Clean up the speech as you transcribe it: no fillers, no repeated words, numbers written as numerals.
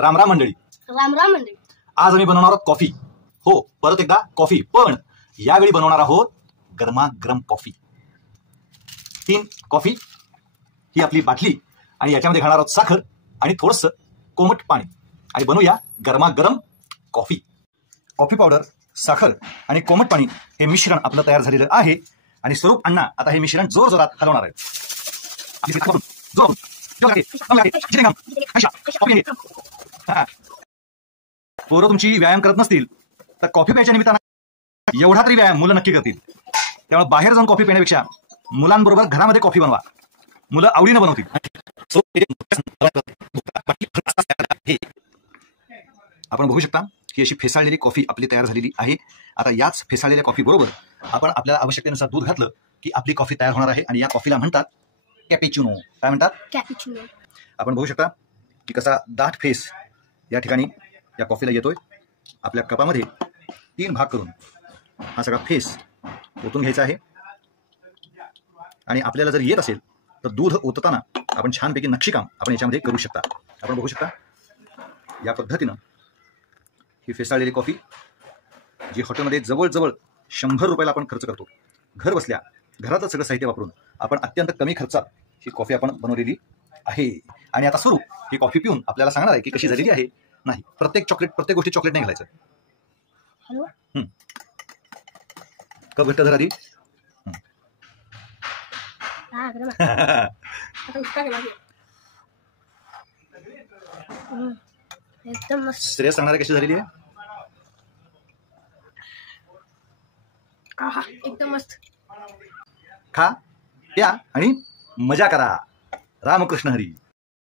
राम राम मंडळी. राम राम मंडळी. आज आम्ही बनवणार आहोत कॉफी. हो, परत एकदा कॉफी, पण यावेळी बनवणार आहोत गरमागरम कॉफी. 3 कॉफी ही आपली बाटली आणि याच्यामध्ये घालणार आहोत साखर आणि थोडंसं कोमट पाणी आणि बनवूया गरमागरम कॉफी. कॉफी पावडर, साखर आणि कोमट पाणी हे मिश्रण आपलं तयार झालेलं आहे आणि स्वरूप अण्णा आता हे मिश्रण जोरजोरात हलवणार आहेत. पोरं तुमची व्यायाम करत नसतील तर कॉफी प्यायच्या निमित्तानं एवढा तरी व्यायाम मुलं नक्की करतील. त्यामुळे बाहेर जाऊन कॉफी पिण्यापेक्षा मुलांबरोबर घरामध्ये कॉफी बनवा, मुलं आवडीनं बनवतील. आपण बघू शकता की अशी फेसाळलेली कॉफी आपली तयार झालेली आहे. आता याच फेसाळलेल्या कॉफी बरोबर आपण आपल्याला आवश्यकतेनुसार दूध घातलं की आपली कॉफी तयार होणार आहे आणि या कॉफीला म्हणतात कॅपेचिनो. काय म्हणतात? कॅपेचिनो. आपण बघू शकता की कसा दाट फेस या ठिकाणी या कॉफीला येतोय. आपल्या कपामध्ये 3 भाग करून हा सगळा फेस ओतून घ्यायचा आहे आणि आपल्याला जर येत असेल तर दूध ओतताना आपण छानपैकी नक्षीकाम आपण याच्यामध्ये करू शकता. आपण बघू शकता या पद्धतीनं ही फेसाळलेली कॉफी जी हॉटेलमध्ये जवळजवळ 100 रुपयाला आपण खर्च करतो, घर बसल्या घरातलं सगळं साहित्य वापरून आपण अत्यंत कमी खर्चात ही कॉफी आपण बनवलेली आहे. आणि आता स्वरूप ही कॉफी पिऊन आपल्याला सांगणार आहे की कशी झालेली आहे. नाही, प्रत्येक गोष्टी चॉकलेट नाही घालायचं. कप घट्ट धर आधी. एकदम मस्त. श्रेयस सांगणार आहे कशी झालेली आहे. एकदम मस्त. खा, प्या आणि मजा करा. रामकृष्ण हरी.